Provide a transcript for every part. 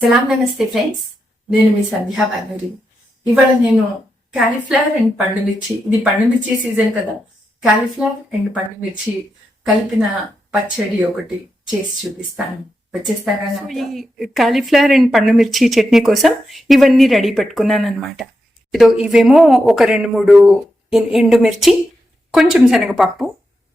సలాం నమస్తే ఫ్రెండ్స్ నేను మీ సంధ్యా బానూరి ఇవాళ నేను కాలీఫ్లవర్ అండ్ పండు మిర్చి ఇది పండు మిర్చి సీజన్ కదా. కాలీఫ్లవర్ అండ్ పండు మిర్చి కలిపిన పచ్చడి ఒకటి చేసి చూపిస్తాను. వచ్చేస్తారా కాలీఫ్లవర్ అండ్ పండు మిర్చి చట్నీ కోసం ఇవన్నీ రెడీ పెట్టుకున్నాను అనమాట ఇదో ఇవేమో ఒక రెండు మూడు ఎండుమిర్చి కొంచెం శనగపప్పు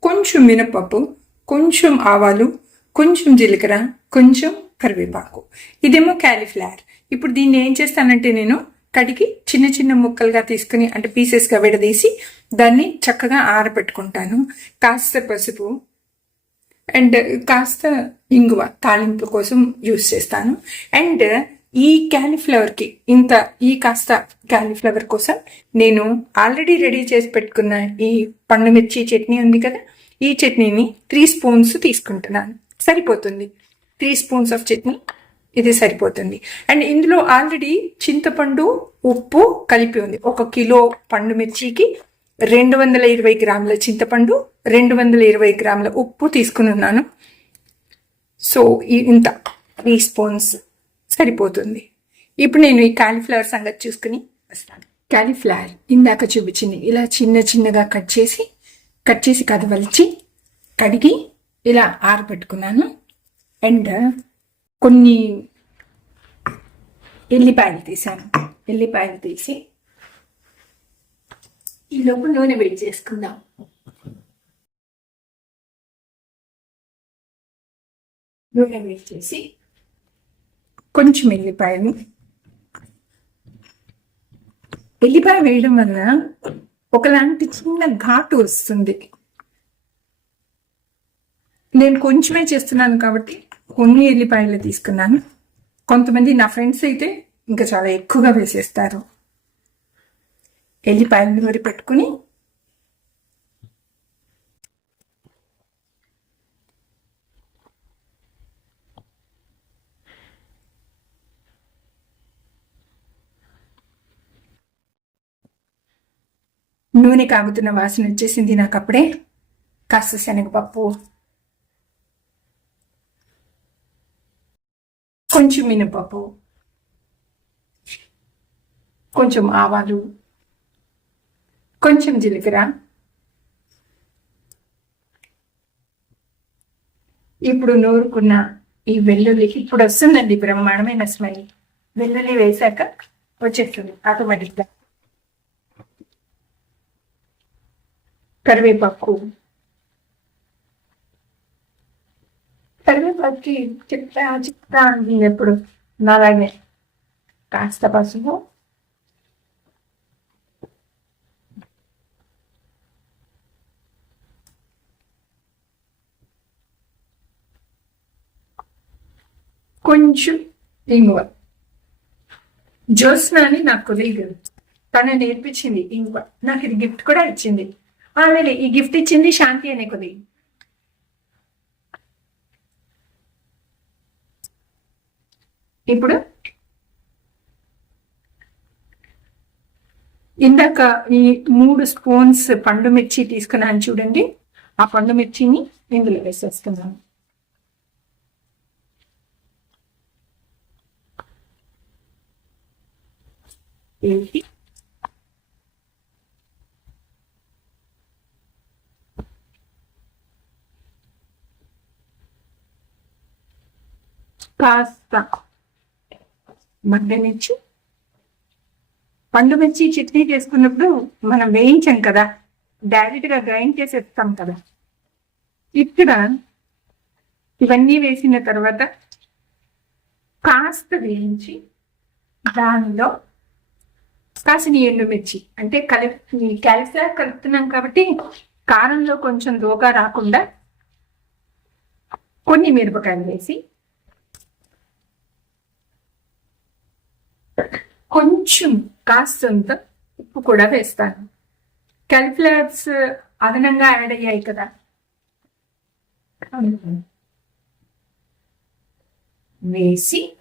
కొంచెం మినపప్పు కొంచెం ఆవాలు కొంచెం జీలకర్ర కొంచెం కరివేపాకు. ఇదేమో క్యాలీఫ్లవర్. ఇప్పుడు దీన్ని ఏం చేస్తానంటే నేను కడిగి చిన్న చిన్న ముక్కలుగా తీసుకుని అంటే పీసెస్గా విడదీసి దాన్ని చక్కగా ఆరబెట్టుకుంటాను. కాస్త పసుపు అండ్ కాస్త ఇంగువ తాలింపు కోసం యూస్ చేస్తాను. అండ్ ఈ క్యాలీఫ్లవర్కి ఇంత ఈ కాస్త క్యాలీఫ్లవర్ కోసం నేను ఆల్రెడీ రెడీ చేసి పెట్టుకున్న ఈ పండు మిర్చి చట్నీ ఉంది కదా ఈ చట్నీని త్రీ స్పూన్స్ తీసుకుంటున్నాను. సరిపోతుంది. త్రీ స్పూన్స్ ఆఫ్ చట్నీ ఇది సరిపోతుంది. అండ్ ఇందులో ఆల్రెడీ చింతపండు ఉప్పు కలిపి ఉంది. ఒక కిలో పండు మిర్చికి రెండు వందల ఇరవై గ్రాముల చింతపండు రెండు వందల ఇరవై గ్రాముల ఉప్పు తీసుకుని ఉన్నాను. సో ఇంత త్రీ స్పూన్స్ సరిపోతుంది. ఇప్పుడు నేను ఈ కాలీఫ్లవర్ సంగతి చూసుకుని వస్తాను. కాలీఫ్లవర్ ఇందాక చూపించింది. ఇలా చిన్న చిన్నగా కట్ చేసి కట్ చేసి కదవలిచి కడిగి ఇలా ఆరబెట్టుకున్నాను అండ్ కొన్ని ఎల్లిపాయలు తీసాను. ఎల్లిపాయలు తీసి ఈ లోపు నూనె వేడి చేసుకుందాం. నూనె వేడి చేసి కొంచెం ఎల్లిపాయలు. ఎల్లిపాయ వేయడం వల్ల ఒకలాంటి చిన్న ఘాటు వస్తుంది. నేను కొంచెమే చేస్తున్నాను కాబట్టి కొన్ని ఎల్లిపాయలు తీసుకున్నాను. కొంతమంది నా ఫ్రెండ్స్ అయితే ఇంకా చాలా ఎక్కువగా వేసేస్తారు. ఎల్లిపాయలు మరి పెట్టుకుని నూనె కాగుతున్న వాసన వచ్చేసింది నాకు అప్పుడే. కాస్త శనగపప్పు కొంచెం మినపప్పు కొంచెం ఆవాలు కొంచెం జీలకర్ర. ఇప్పుడు నూరుకున్న ఈ వెల్లుల్లి ఇప్పుడు వస్తుందండి బ్రహ్మాండమైన స్మెల్. వెల్లుల్లి వేశాక వచ్చేస్తుంది ఆటోమేటిక్గా కరివేపాకు. బట్టి చెప్తా చెప్తా అంది ఎప్పుడు. నాలాగే కాస్త పసుపు. కొంచెం ఇంగువ. జ్యోత్స్న అని నాకు కొలీగ్ తను నేర్పించింది ఇంగువ. నాకు ఇది గిఫ్ట్ కూడా ఇచ్చింది. ఆమె ఈ గిఫ్ట్ ఇచ్చింది శాంతి అనే కొలీగ్ ఇప్పుడు ఇందాక ఈ మూడు స్పూన్స్ పండు మిర్చి తీసుకున్నాను చూడండి. ఆ పండు మిర్చిని ఇందులో వేసేస్తున్నాను. ఏంటి? కాస్త మగ్గనిచ్చి పండు మిర్చి చట్నీ చేసుకున్నప్పుడు మనం వేయించాం కదా డైరెక్ట్గా గ్రైండ్ చేసేస్తాం కదా. ఇక్కడ ఇవన్నీ వేసిన తర్వాత కాస్త వేయించి దానిలో కాసిన ఎండుమిర్చి అంటే కలిపి కలిసా కలుపుతున్నాం కాబట్టి కారంలో కొంచెం దోగా రాకుండా కొన్ని మిరపకాయలు వేసి కొంచెం కాస్తంత ఉప్పు కూడా వేస్తాను. క్యాలిఫ్లవర్స్ అదనంగా యాడ్ అయ్యాయి కదా. వేసి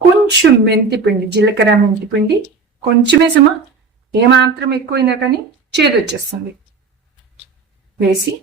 కొంచెం మెంతిపిండి జీలకర్ర మెంతిపిండి కొంచెం వేసమా? ఏమాత్రం ఎక్కువైనా కానీ చేదు వచ్చేస్తుంది వేసి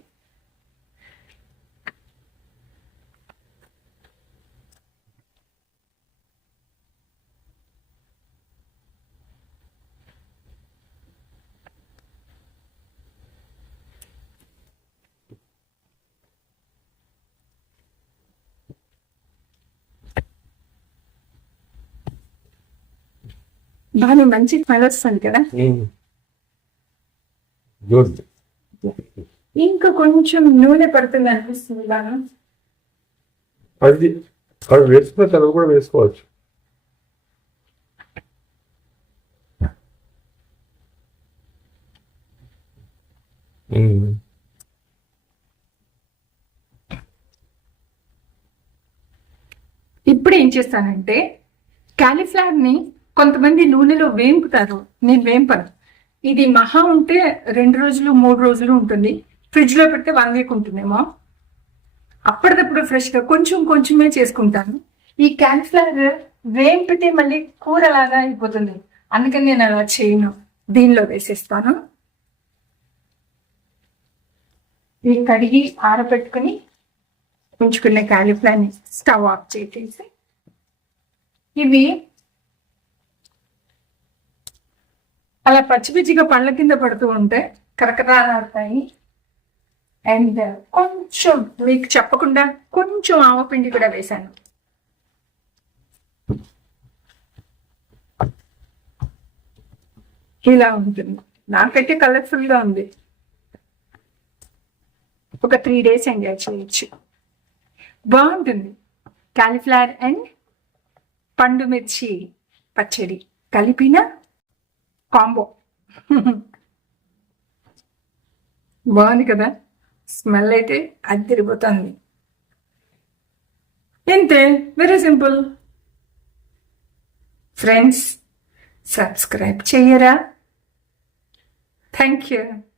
బాగా మంచి స్మెల్ వస్తుంది కదా? ఇంకా కొంచెం నూనె పడుతుంది అనిపిస్తుంది బాగా అది అది వేసుకున్న తర్వాత కూడా వేసుకోవచ్చు. ఇప్పుడు ఏం చేస్తానంటే cauliflower ని కొంతమంది నూనెలో వేంపుతారు. నేను వేంపను. ఇది మహా ఉంటే రెండు రోజులు మూడు రోజులు ఉంటుంది. ఫ్రిడ్జ్లో పెడితే వన్ వీక్ ఉంటుందేమో. అప్పటికప్పుడు ఫ్రెష్గా కొంచెం కొంచెమే చేసుకుంటాను. ఈ క్యాలీఫ్లవర్ వేంపితే మళ్ళీ కూరలాగా అయిపోతుంది. అందుకని నేను అలా చేయను. దీనిలో వేసేస్తాను. ఈ కడిగి ఆరబెట్టుకుని ఉంచుకునే క్యాలీఫ్లవర్ని స్టవ్ ఆఫ్ చేసేసి ఇవి అలా పచ్చిపిచ్చిగా పండ్ల కింద పడుతూ ఉంటే కరకరాడతాయి అండ్ కొంచెం మీకు చెప్పకుండా కొంచెం ఆవపిండి కూడా వేశాను. ఇలా ఉంటుంది. నాకైతే కలర్ఫుల్గా ఉంది. ఒక త్రీ డేస్ ఎంజాయ్ చేయొచ్చు. బాగుంటుంది. కాలీఫ్లవర్ అండ్ పండు మిర్చి పచ్చడి కలిపిన కాంబో. బాగుంది కదా? స్మెల్ అయితే అది తిరిగిపోతుంది. ఇంతే వెరీ సింపుల్. ఫ్రెండ్స్ సబ్స్క్రైబ్ చెయ్యరా? Thank you.